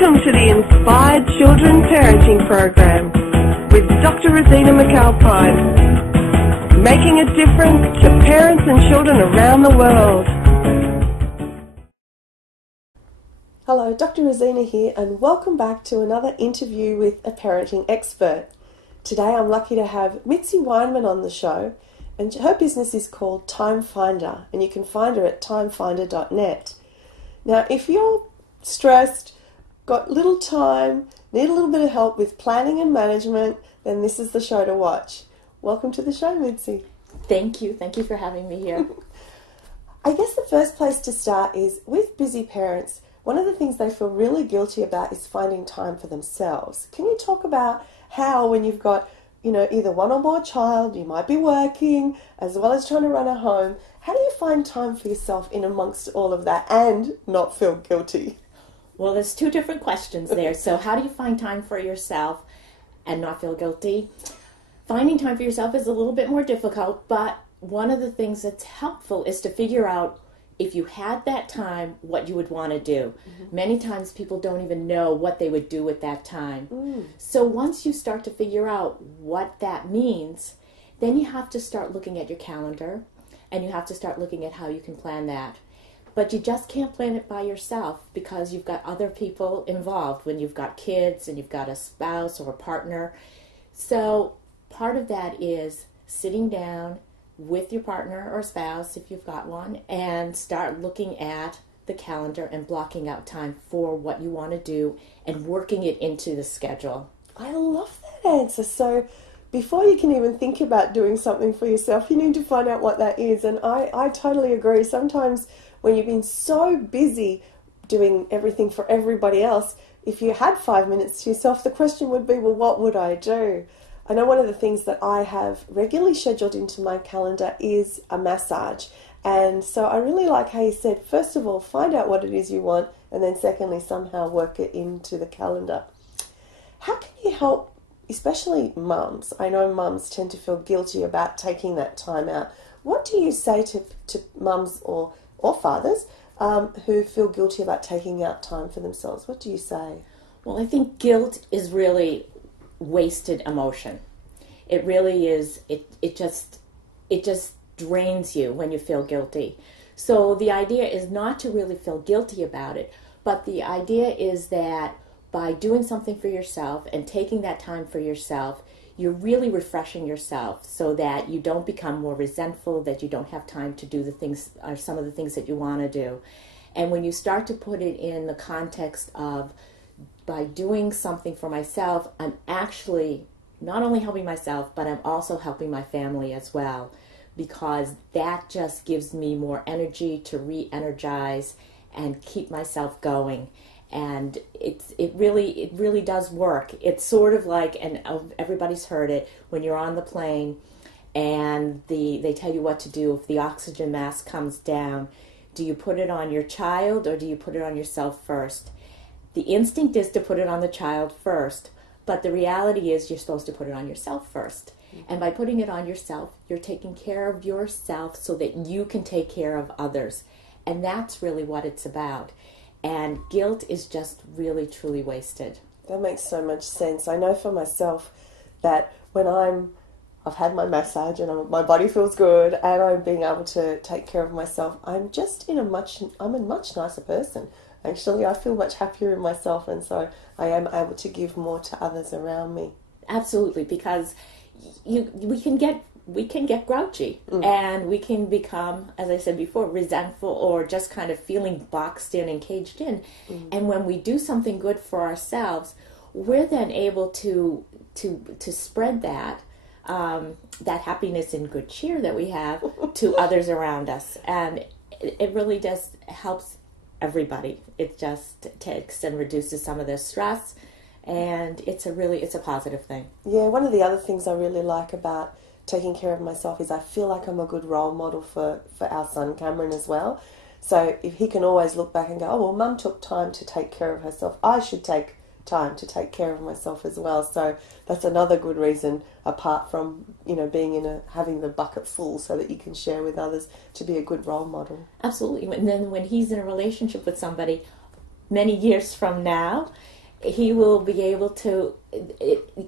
Welcome to the Inspired Children Parenting Program with Dr. Rosina McAlpine, making a difference to parents and children around the world. Hello, Dr. Rosina here, and welcome back to another interview with a parenting expert. Today I'm lucky to have Mitzi Weinman on the show, and her business is called Time Finder, and you can find her at timefinder.net. Now, if you're stressed, got little time, need a little bit of help with planning and management, then this is the show to watch. Welcome to the show, Mitzi. Thank you. Thank you for having me here. I guess the first place to start is with busy parents. One of the things they feel really guilty about is finding time for themselves. Can you talk about how, when you've got, either one or more child, you might be working as well as trying to run a home, how do you find time for yourself in amongst all of that and not feel guilty? Well, there's two different questions there. So how do you find time for yourself and not feel guilty? Finding time for yourself is a little bit more difficult, but one of the things that's helpful is to figure out, if you had that time, what you would want to do. Mm-hmm. Many times people don't even know what they would do with that time. So once you start to figure out what that means, then you have to start looking at your calendar, and you have to start looking at how you can plan that. But you just can't plan it by yourself because you've got other people involved when you've got kids and you've got a spouse or a partner. So part of that is sitting down with your partner or spouse, if you've got one, and start looking at the calendar and blocking out time for what you want to do and working it into the schedule. I love that answer. So before you can even think about doing something for yourself, you need to find out what that is. And I totally agree. Sometimes when you've been so busy doing everything for everybody else, if you had 5 minutes to yourself, the question would be, well, what would I do? I know one of the things that I have regularly scheduled into my calendar is a massage. And so I really like how you said, first of all, find out what it is you want, and then secondly, somehow work it into the calendar. How can you help, especially mums? I know mums tend to feel guilty about taking that time out. What do you say to mums or fathers who feel guilty about taking out time for themselves? What do you say? Well, I think guilt is really wasted emotion. It really is. It just drains you when you feel guilty. So the idea is not to really feel guilty about it, but the idea is that by doing something for yourself and taking that time for yourself, you're really refreshing yourself so that you don't become more resentful, that you don't have time to do the things or some of the things that you want to do. And when you start to put it in the context of, by doing something for myself, I'm actually not only helping myself, but I'm also helping my family as well, because that just gives me more energy to re-energize and keep myself going. And it really does work. It's sort of like, and everybody's heard it, when you're on the plane and they tell you what to do if the oxygen mask comes down. Do you put it on your child or do you put it on yourself first? The instinct is to put it on the child first, but the reality is you're supposed to put it on yourself first. And by putting it on yourself, you're taking care of yourself so that you can take care of others. And that's really what it's about. And guilt is just really, truly wasted. That makes so much sense. I know for myself that when I've had my massage and my body feels good and I'm being able to take care of myself, I'm a much nicer person. Actually, I feel much happier in myself, and so I am able to give more to others around me. Absolutely, because we can get grouchy, and we can become, as I said before, resentful or just kind of feeling boxed in and caged in. And when we do something good for ourselves, we're then able to spread that happiness and good cheer that we have to others around us, and it really just helps everybody. It just takes and reduces some of their stress, and it's a positive thing. Yeah, one of the other things I really like about taking care of myself is I feel like I'm a good role model for our son Cameron as well. So if he can always look back and go, oh well, Mum took time to take care of herself, I should take time to take care of myself as well. So that's another good reason, apart from having the bucket full so that you can share with others, to be a good role model. Absolutely. And then when he's in a relationship with somebody many years from now, he will be able to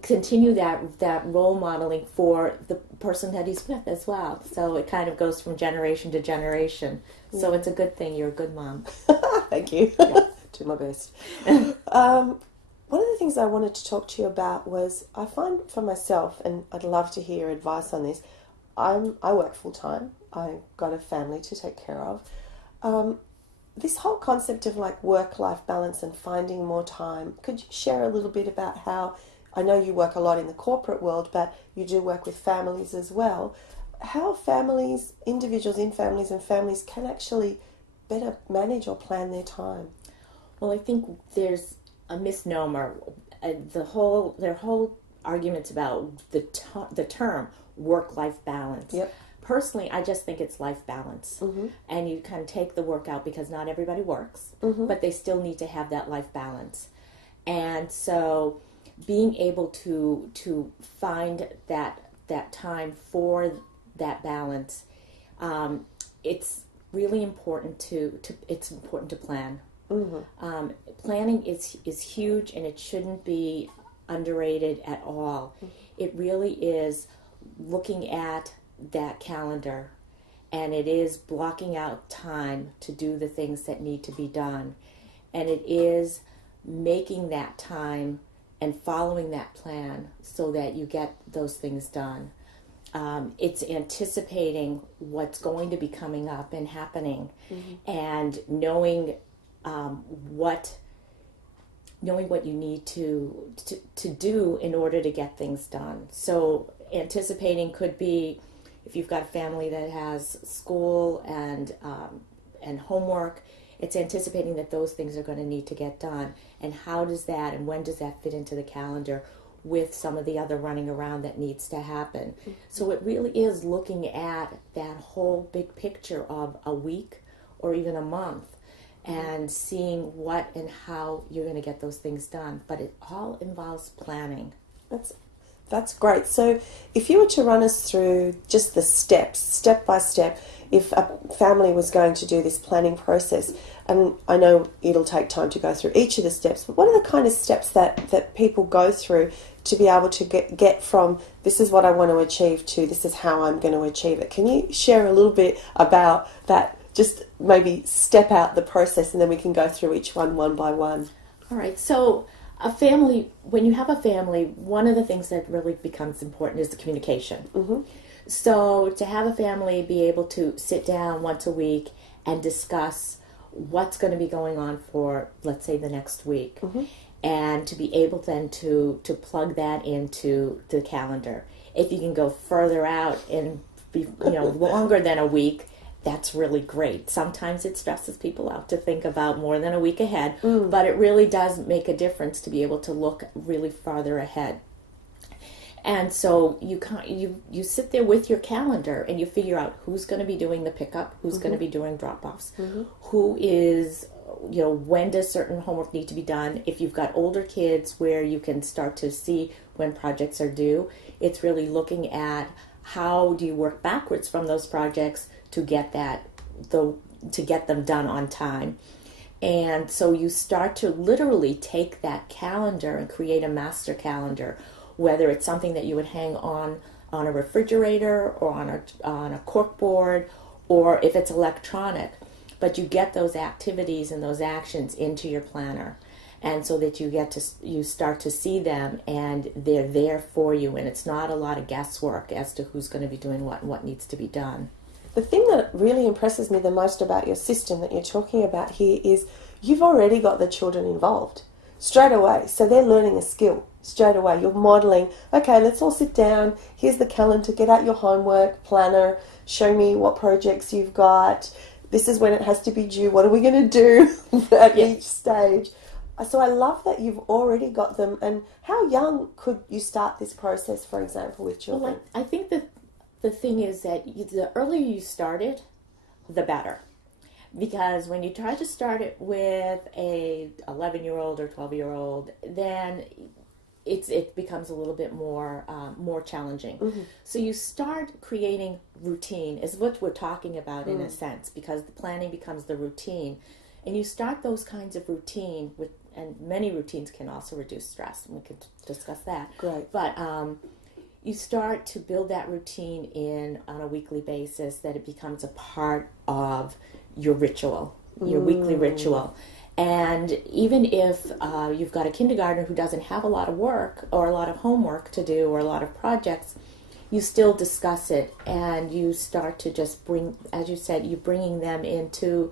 continue that role modeling for the person that he's with as well. So it kind of goes from generation to generation. So it's a good thing. You're a good mom. Thank you. Yeah. Do my best. One of the things I wanted to talk to you about was, I find for myself, and I'd love to hear advice on this, I work full-time. I've got a family to take care of. This whole concept of like work-life balance and finding more time, could you share a little bit about how, I know you work a lot in the corporate world, but you do work with families as well, how families, individuals in families and families can actually better manage or plan their time? Well, I think there's a misnomer. Their whole arguments about the term work-life balance. Yep. Personally, I just think it's life balance. Mm-hmm. And you can take the work out because not everybody works, Mm-hmm. but they still need to have that life balance. And so being able to find that time for that balance, it's really important to plan. Mm-hmm. Planning is huge, and it shouldn't be underrated at all. Mm-hmm. It really is looking at that calendar, and it is blocking out time to do the things that need to be done, and it is making that time and following that plan so that you get those things done. It's anticipating what's going to be coming up and happening, mm-hmm. and knowing what you need to do in order to get things done. So anticipating could be, if you've got a family that has school and homework, it's anticipating that those things are going to need to get done, and how does that and when does that fit into the calendar with some of the other running around that needs to happen. Mm-hmm. So it really is looking at that whole big picture of a week or even a month, and seeing what and how you're going to get those things done. But it all involves planning. That's great. So if you were to run us through just the steps, step by step, if a family was going to do this planning process, and I know it'll take time to go through each of the steps, but what are the kind of steps that people go through to be able to get from this is what I want to achieve to this is how I'm going to achieve it? Can you share a little bit about that? Just maybe step out the process, and then we can go through each one by one. All right. So when you have a family, one of the things that really becomes important is the communication. Mm-hmm. So to have a family be able to sit down once a week and discuss what's going to be going on for, let's say, the next week, mm-hmm. and to be able then to plug that into the calendar. If you can go further out and be longer than a week, that's really great. Sometimes it stresses people out to think about more than a week ahead, but it really does make a difference to be able to look really farther ahead. And so you sit there with your calendar and you figure out who's going to be doing the pickup, who's mm-hmm. going to be doing drop-offs, mm-hmm. who is, when does certain homework need to be done. If you've got older kids where you can start to see when projects are due, it's really looking at how do you work backwards from those projects to get them done on time. And so you start to literally take that calendar and create a master calendar, whether it's something that you would hang on a refrigerator or on a cork board, or if it's electronic. But you get those activities and those actions into your planner, and so that you start to see them and they're there for you, and it's not a lot of guesswork as to who's going to be doing what and what needs to be done. The thing that really impresses me the most about your system that you're talking about here is you've already got the children involved straight away. So they're learning a skill straight away. You're modeling, okay, let's all sit down. Here's the calendar. Get out your homework planner. Show me what projects you've got. This is when it has to be due. What are we going to do at each stage? So I love that you've already got them. And how young could you start this process, for example, with children? Well, I think that the thing is that the earlier you start it, the better. Because when you try to start it with a 11-year-old or 12-year-old, then it becomes a little bit more challenging. Mm-hmm. So you start creating routine, is what we're talking about in a sense, because the planning becomes the routine. And you start those kinds of routine and many routines can also reduce stress, and we could discuss that. Great. But you start to build that routine in on a weekly basis, that it becomes a part of your ritual, your weekly ritual. And even if you've got a kindergartner who doesn't have a lot of work or a lot of homework to do or a lot of projects, you still discuss it, and you start to just bring, as you said, you're bringing them into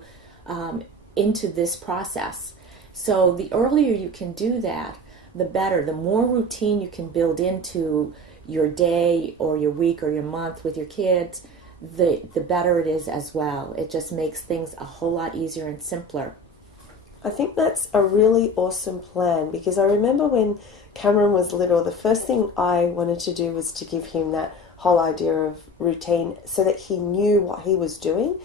this process. So the earlier you can do that, the better. The more routine you can build into your day or your week or your month with your kids, the better it is as well. It just makes things a whole lot easier and simpler. I think that's a really awesome plan, because I remember when Cameron was little, the first thing I wanted to do was to give him that whole idea of routine so that he knew what he was doing.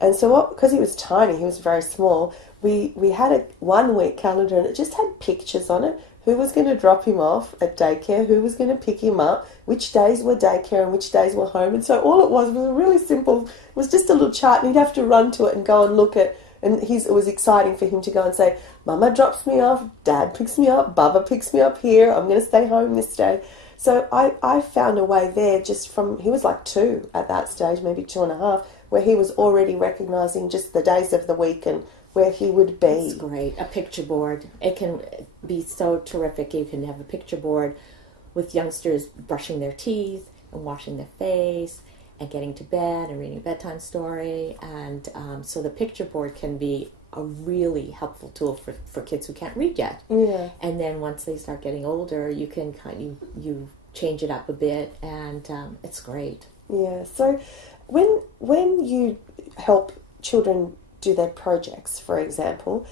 And so because he was tiny, he was very small, we had a 1 week calendar, and it just had pictures on it. Who was going to drop him off at daycare, who was going to pick him up, which days were daycare and which days were home. And so all it was really simple. It was just a little chart, and he'd have to run to it and go and look at. And it was exciting for him to go and say, Mama drops me off, Dad picks me up, Bubba picks me up here, I'm going to stay home this day. So I found a way there just from, he was like 2 at that stage, maybe 2.5, where he was already recognising just the days of the week and where he would be. That's great. A picture board. It can be so terrific. You can have a picture board with youngsters brushing their teeth and washing their face and getting to bed and reading a bedtime story. And so the picture board can be a really helpful tool for kids who can't read yet. Yeah. And then once they start getting older, you can you change it up a bit, and it's great. Yeah. So when you help children do their projects, for example,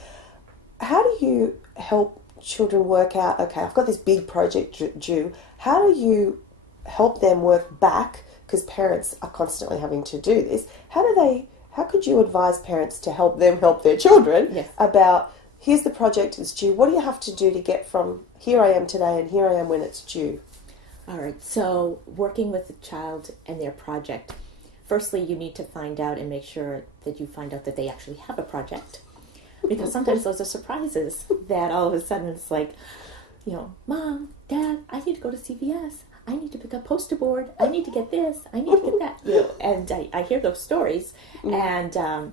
how do you help children work out, okay, I've got this big project due. How do you help them work back? Because parents are constantly having to do this. How could you advise parents to help them help their children? Yes. About, here's the project that's due. What do you have to do to get from here I am today and here I am when it's due? All right. So working with the child and their project, firstly, you need to find out and make sure that you find out that they actually have a project. Because sometimes those are surprises that all of a sudden it's like, Mom, Dad, I need to go to CVS. I need to pick up poster board. I need to get this. I need to get that. And I hear those stories, and and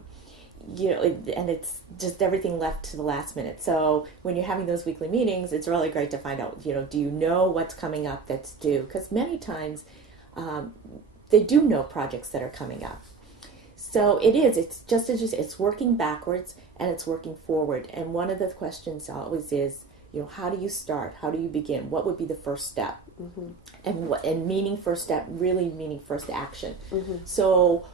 it's just everything left to the last minute. So when you're having those weekly meetings, it's really great to find out. Do you know what's coming up that's due? Because many times they do know projects that are coming up. So it's just interesting. It's working backwards and it's working forward. And one of the questions always is, how do you start? How do you begin? What would be the first step? Mm-hmm. And meaning first step, really meaning first action. Mm-hmm. So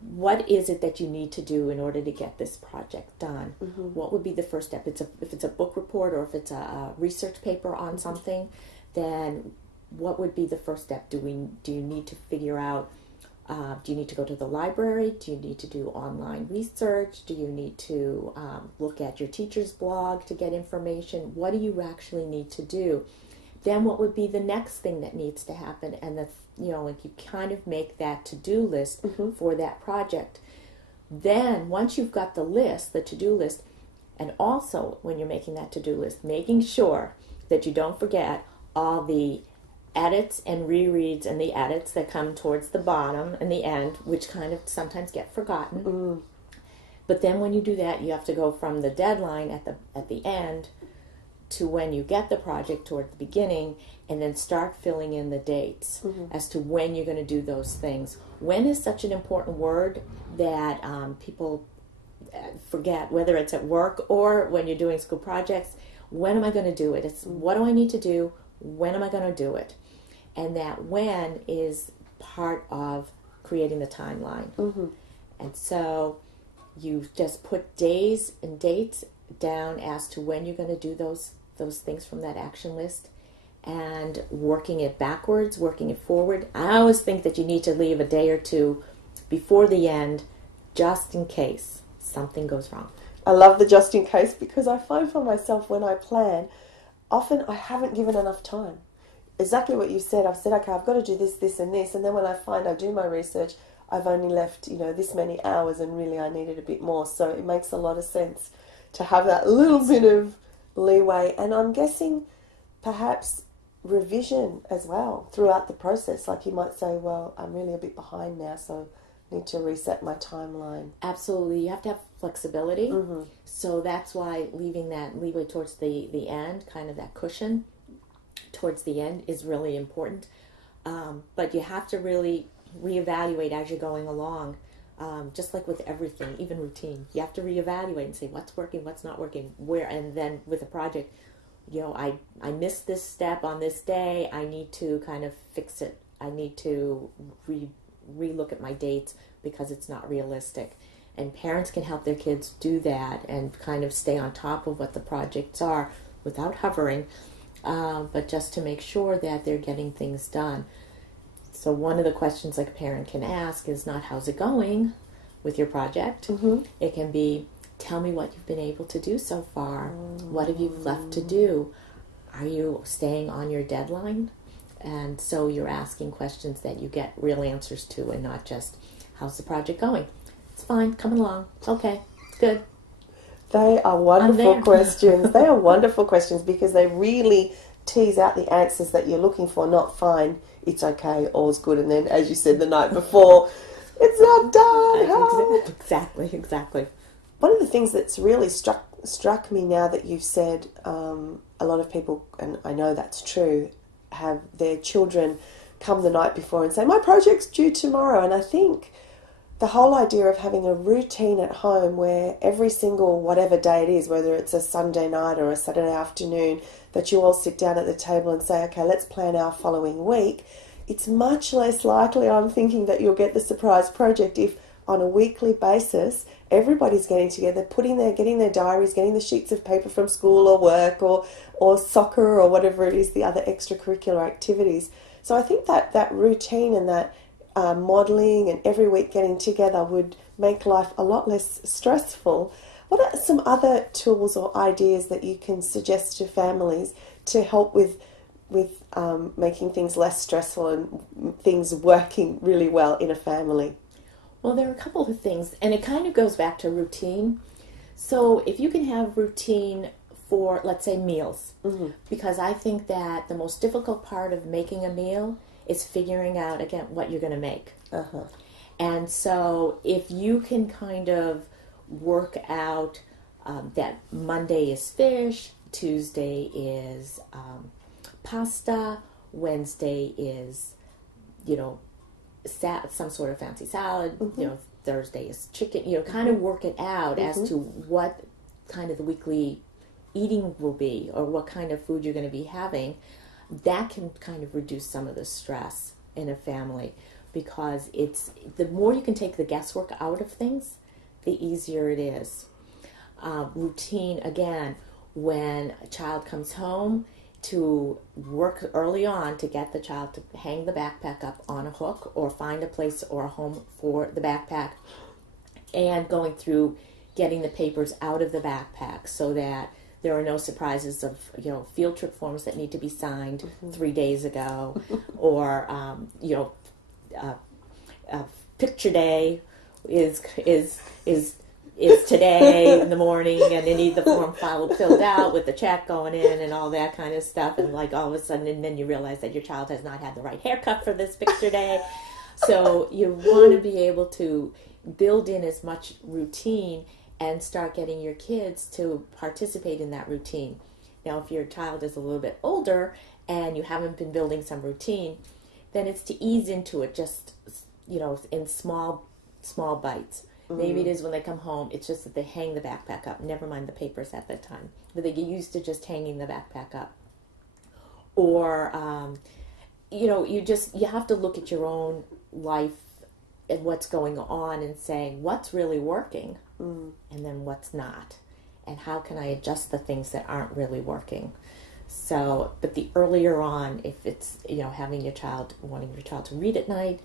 what is it that you need to do in order to get this project done? Mm-hmm. What would be the first step? If it's a book report or if it's a research paper on something, then what would be the first step? Do you need to figure out, do you need to go to the library? Do you need to do online research? Do you need to look at your teacher's blog to get information? What do you actually need to do? Then what would be the next thing that needs to happen? And you kind of make that to-do list for that project. Then once you've got the list, the to-do list, and also when you're making that to-do list, making sure that you don't forget all the edits and rereads and the edits that come towards the bottom and the end, which kind of sometimes get forgotten. Mm. But then when you do that, you have to go from the deadline at the end to when you get the project toward the beginning, and then start filling in the dates as to when you're going to do those things. When is such an important word that people forget, whether it's at work or when you're doing school projects. When am I going to do it? It's what do I need to do? When am I going to do it? And that when is part of creating the timeline. Mm-hmm. And so you just put days and dates down as to when you're going to do those things from that action list, and working it backwards, working it forward. I always think that you need to leave a day or two before the end just in case something goes wrong. I love the just in case, because I find for myself when I plan, often I haven't given enough time. Exactly what you said. I've said, okay, I've got to do this, this and this, and then when I find I do my research, I've only left, this many hours, and really I needed a bit more. So it makes a lot of sense to have that little bit of leeway, and I'm guessing perhaps revision as well throughout the process. Like you might say, well, I'm really a bit behind now, so I need to reset my timeline. Absolutely. You have to have flexibility. So that's why leaving that leeway towards the end, kind of that cushion towards the end, is really important. But you have to really reevaluate as you're going along. Just like with everything, even routine, you have to reevaluate and say what's working, what's not working, where, and then with a project, I missed this step on this day. I need to kind of fix it. I need to re-look at my dates because it's not realistic. And parents can help their kids do that and kind of stay on top of what the projects are without hovering, but just to make sure that they're getting things done. So one of the questions like a parent can ask is not how's it going with your project. It can be, tell me what you've been able to do so far. What have you left to do? Are you staying on your deadline? And so you're asking questions that you get real answers to, and not just, how's the project going? It's fine, coming along. Okay, good. They are wonderful questions. They are wonderful questions because they really tease out the answers that you're looking for, not fine, it's okay, all's good, and then, as you said the night before, it's not done. Exactly. One of the things that's really struck me now that you've said, a lot of people, and I know that's true, have their children come the night before and say, my project's due tomorrow. And I think the whole idea of having a routine at home where every single whatever day it is, whether it's a Sunday night or a Saturday afternoon, that you all sit down at the table and say, okay, let's plan our following week, it's much less likely, I'm thinking, that you'll get the surprise project if on a weekly basis everybody's getting together, getting their diaries, getting the sheets of paper from school or work or soccer or whatever it is, the other extracurricular activities. So I think that routine and that modelling and every week getting together would make life a lot less stressful. What are some other tools or ideas that you can suggest to families to help with making things less stressful and things working really well in a family? Well, there are a couple of things, and it kind of goes back to routine. So if you can have routine for, let's say, meals, because I think that the most difficult part of making a meal is figuring out, again, what you're going to make. And so if you can kind of work out that Monday is fish, Tuesday is pasta, Wednesday is, some sort of fancy salad, Thursday is chicken, kind of work it out as to what kind of the weekly eating will be or what kind of food you're going to be having. That can kind of reduce some of the stress in a family, because it's the more you can take the guesswork out of things, the easier it is. Routine, again, when a child comes home, to work early on to get the child to hang the backpack up on a hook or find a place or a home for the backpack, and going through getting the papers out of the backpack so that there are no surprises of field trip forms that need to be signed 3 days ago, or picture day is today in the morning, and they need the form filled out with the check going in and all that kind of stuff, and like all of a sudden, and then you realize that your child has not had the right haircut for this picture day. So you want to be able to build in as much routine and start getting your kids to participate in that routine. Now, if your child is a little bit older and you haven't been building some routine, then it's to ease into it, just in small bites. Maybe it is when they come home, it's just that they hang the backpack up. Never mind the papers at that time. But they get used to just hanging the backpack up. Or, you have to look at your own life and what's going on and saying, what's really working and then what's not? And how can I adjust the things that aren't really working? So, but the earlier on, if it's, wanting your child to read at night,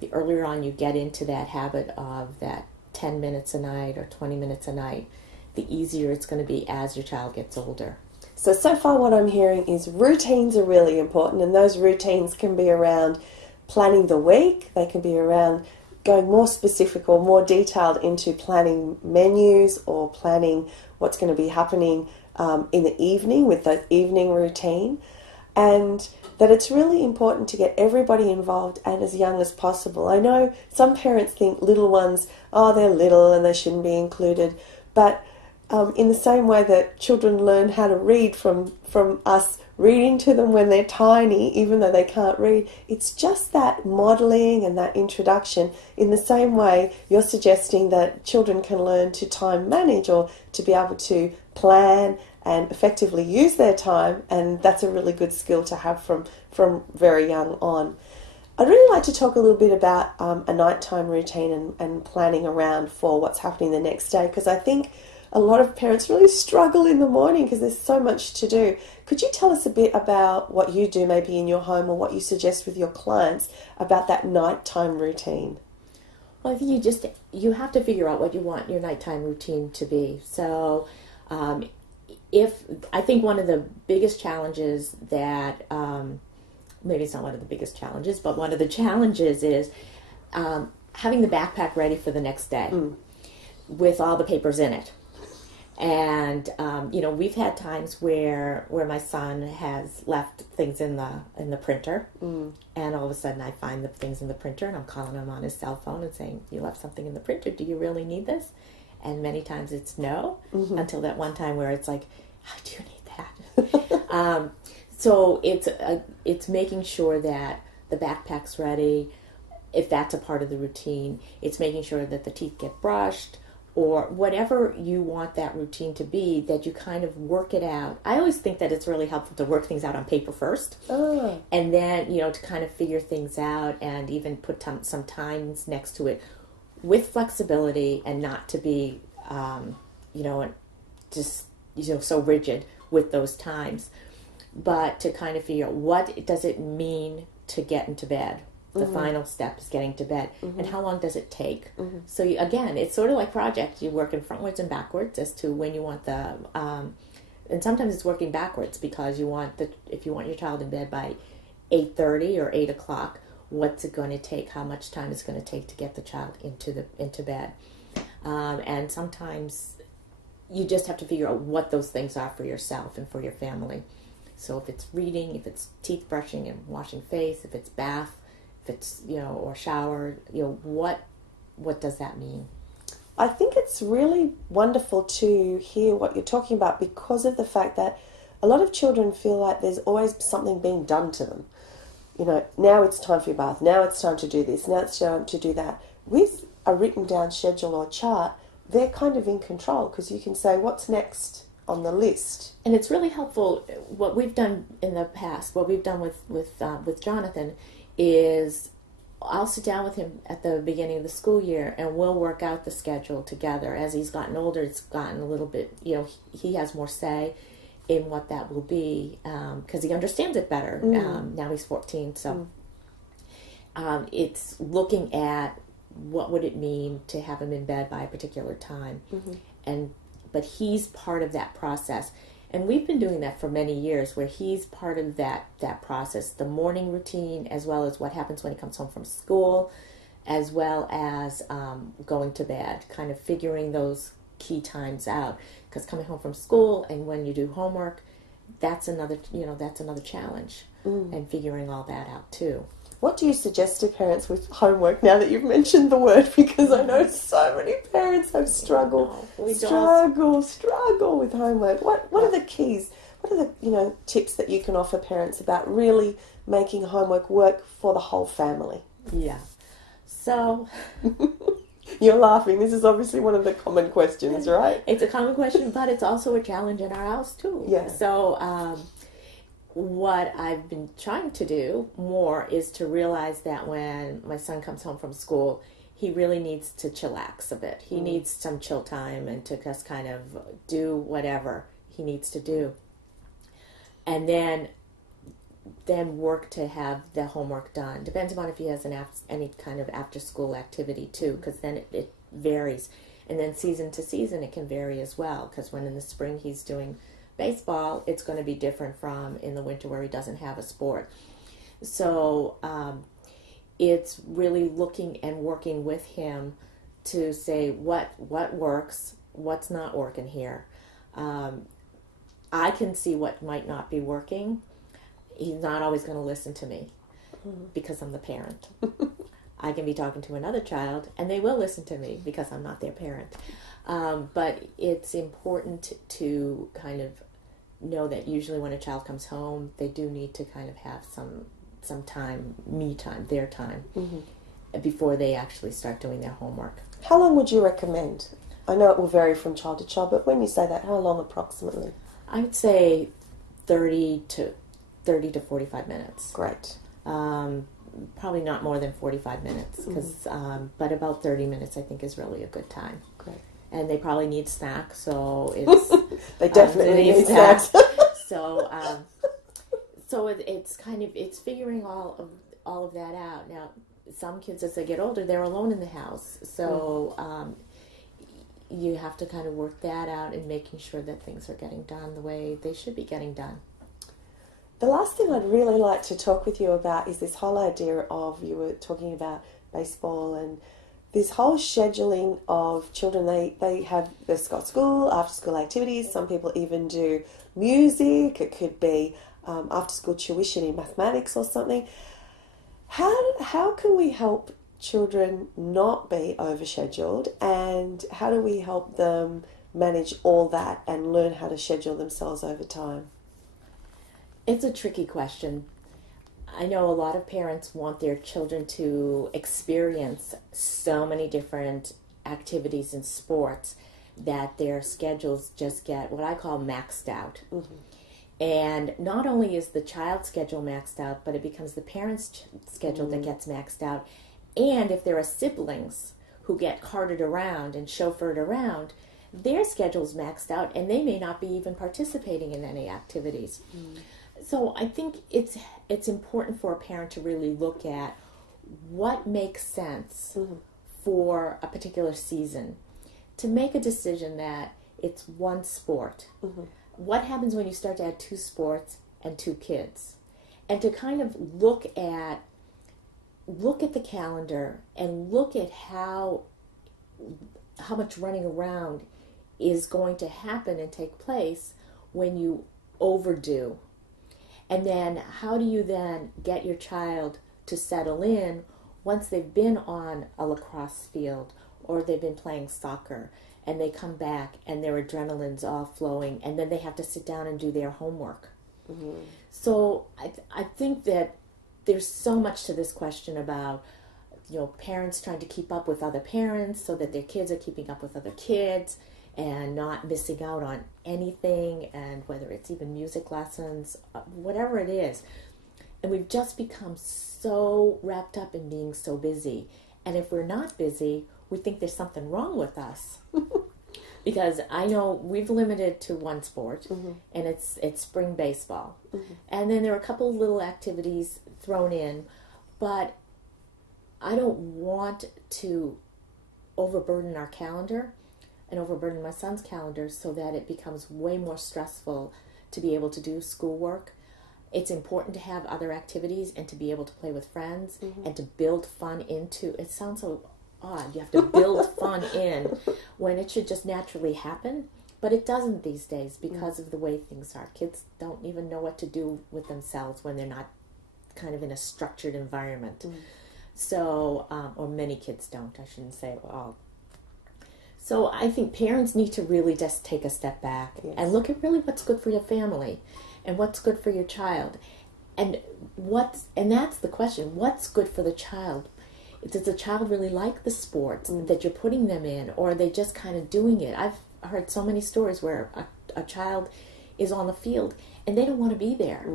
the earlier on you get into that habit of that 10 minutes a night or 20 minutes a night, the easier it's going to be as your child gets older. So far what I'm hearing is routines are really important, and those routines can be around planning the week, they can be around going more specific or more detailed into planning menus or planning what's going to be happening in the evening with the evening routine, and that it's really important to get everybody involved and as young as possible. I know some parents think little ones, oh, they're little and they shouldn't be included, but in the same way that children learn how to read from us reading to them when they're tiny, even though they can't read, it's just that modelling and that introduction. In the same way, you're suggesting that children can learn to time manage or to be able to plan and effectively use their time, and that's a really good skill to have from very young on. I'd really like to talk a little bit about a nighttime routine and planning around for what's happening the next day, because I think a lot of parents really struggle in the morning because there's so much to do. Could you tell us a bit about what you do maybe in your home or what you suggest with your clients about that nighttime routine? Well, I think you have to figure out what you want your nighttime routine to be. So I think one of the biggest challenges that, maybe it's not one of the biggest challenges, but one of the challenges is having the backpack ready for the next day with all the papers in it. And we've had times where my son has left things in the printer, and all of a sudden I find the things in the printer, and I'm calling him on his cell phone and saying, "You left something in the printer. Do you really need this?" And many times it's no, until that one time where it's like, "I do need that." So it's making sure that the backpack's ready. If that's a part of the routine, it's making sure that the teeth get brushed, or whatever you want that routine to be, that you kind of work it out. I always think that it's really helpful to work things out on paper first, and then, to kind of figure things out and even put some times next to it with flexibility, and not to be, so rigid with those times, but to kind of figure out what does it mean to get into bed. The final step is getting to bed, and how long does it take? So again, it's sort of like projects. You work in frontwards and backwards as to when you want and sometimes it's working backwards because if you want your child in bed by 8:30 or 8 o'clock, what's it going to take? How much time is it going to take to get the child into bed? And sometimes you just have to figure out what those things are for yourself and for your family. So if it's reading, if it's teeth brushing and washing face, if it's bath, if it's, or shower, what does that mean? I think it's really wonderful to hear what you're talking about, because of the fact that a lot of children feel like there's always something being done to them. Now it's time for your bath, now it's time to do this, now it's time to do that. With a written down schedule or chart, they're kind of in control, because you can say, what's next on the list? And it's really helpful. What we've done in the past, what we've done with Jonathan, is I'll sit down with him at the beginning of the school year, and we'll work out the schedule together. As he's gotten older, it's gotten a little bit, he has more say in what that will be, because he understands it better. Now he's 14, so it's looking at what would it mean to have him in bed by a particular time, but he's part of that process. And we've been doing that for many years, where he's part of that process, the morning routine, as well as what happens when he comes home from school, as well as going to bed, kind of figuring those key times out. Because coming home from school and when you do homework, that's another challenge, and figuring all that out too. What do you suggest to parents with homework, now that you've mentioned the word? Because I know so many parents have struggle with homework. What are the keys? What are the tips that you can offer parents about really making homework work for the whole family? Yeah. So you're laughing. This is obviously one of the common questions, right? It's a common question, but it's also a challenge in our house too. Yeah. So what I've been trying to do more is to realize that when my son comes home from school, he really needs to chillax a bit. He needs some chill time and to just kind of do whatever he needs to do. And then work to have the homework done. Depends upon if he has any kind of after-school activity too, because then it varies. And then season to season it can vary as well, because when in the spring he's doing baseball, it's going to be different from in the winter where he doesn't have a sport. So it's really looking and working with him to say what works, what's not working here. I can see what might not be working, he's not always going to listen to me because I'm the parent. I can be talking to another child and they will listen to me because I'm not their parent. But it's important to kind of know that usually when a child comes home, they do need to kind of have some time, me time, their time, before they actually start doing their homework. How long would you recommend? I know it will vary from child to child, but when you say that, how long approximately? I would say 30 to 45 minutes. Great. Probably not more than 45 minutes, but about 30 minutes I think is really a good time. Great. And they probably need snacks, so it's they definitely need snacks. So it's kind of figuring all of that out. Now, some kids as they get older, they're alone in the house, so you have to kind of work that out and making sure that things are getting done the way they should be getting done. The last thing I'd really like to talk with you about is this whole idea of, you were talking about baseball and this whole scheduling of children. They've got school, after school activities. Some people even do music. It could be after school tuition in mathematics or something. How can we help children not be overscheduled, and how do we help them manage all that and learn how to schedule themselves over time? It's a tricky question. I know a lot of parents want their children to experience so many different activities and sports that their schedules just get what I call maxed out. And not only is the child's schedule maxed out, but it becomes the parent's schedule that gets maxed out. And if there are siblings who get carted around and chauffeured around, their schedule's maxed out and they may not be even participating in any activities. So I think it's important for a parent to really look at what makes sense for a particular season, to make a decision that it's one sport. What happens when you start to add 2 sports and 2 kids? And to kind of look at the calendar and look at how much running around is going to happen and take place when you overdo. And then how do you then get your child to settle in once they've been on a lacrosse field or they've been playing soccer and they come back and their adrenaline's all flowing and then they have to sit down and do their homework. So I think that there's so much to this question about, parents trying to keep up with other parents so that their kids are keeping up with other kids and not missing out on anything, and whether it's even music lessons, whatever it is. And we've just become so wrapped up in being so busy. And if we're not busy, we think there's something wrong with us. Because I know we've limited to one sport, and it's spring baseball. And then there are a couple of little activities thrown in, but I don't want to overburden our calendar and overburden my son's calendar so that it becomes way more stressful to be able to do schoolwork. It's important to have other activities and to be able to play with friends and to build fun into. It sounds so odd. You have to build fun in when it should just naturally happen, but it doesn't these days because of the way things are. Kids don't even know what to do with themselves when they're not kind of in a structured environment. So, or many kids don't, I shouldn't say all. So I think parents need to really just take a step back and look at really what's good for your family and what's good for your child. And that's the question, what's good for the child? Does the child really like the sports that you're putting them in, or are they just kind of doing it? I've heard so many stories where a child is on the field and they don't want to be there.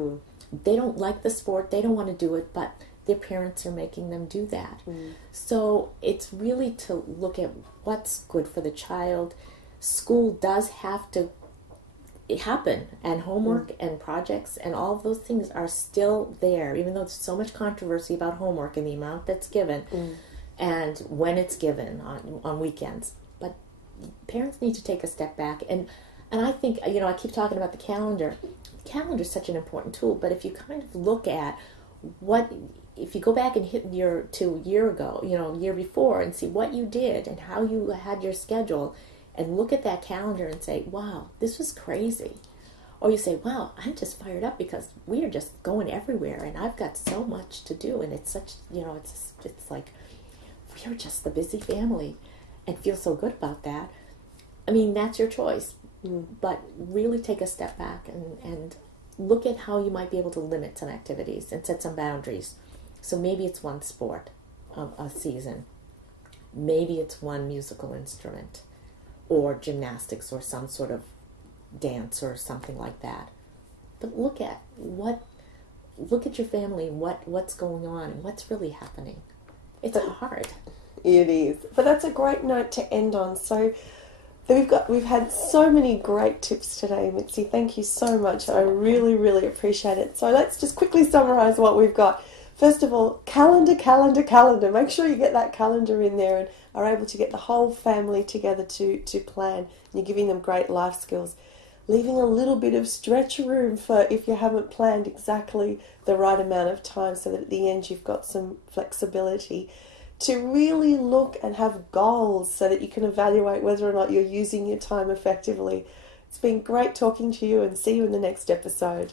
They don't like the sport, they don't want to do it, but their parents are making them do that. So it's really to look at what's good for the child. School does have to happen, and homework and projects and all of those things are still there, even though there's so much controversy about homework and the amount that's given and when it's given on weekends. But parents need to take a step back, and I think, I keep talking about the calendar. The calendar is such an important tool, but if you kind of look at if you go back and hit a year ago, year before, and see what you did and how you had your schedule, and look at that calendar and say, wow, this was crazy. Or you say, wow, I'm just fired up because we are just going everywhere and I've got so much to do. And it's such, it's like, we're just the busy family and feel so good about that. I mean, that's your choice. But really take a step back and look at how you might be able to limit some activities and set some boundaries. So maybe it's one sport a season. Maybe it's one musical instrument or gymnastics or some sort of dance or something like that. But look at your family, what's going on and what's really happening. It's hard. It is. But that's a great note to end on. So we've had so many great tips today, Mitzi. Thank you so much. I really, really appreciate it. So let's just quickly summarize what we've got. First of all, calendar. Make sure you get that calendar in there and are able to get the whole family together to plan. And you're giving them great life skills. Leaving a little bit of stretch room for if you haven't planned exactly the right amount of time so that at the end you've got some flexibility. To really look and have goals so that you can evaluate whether or not you're using your time effectively. It's been great talking to you and see you in the next episode.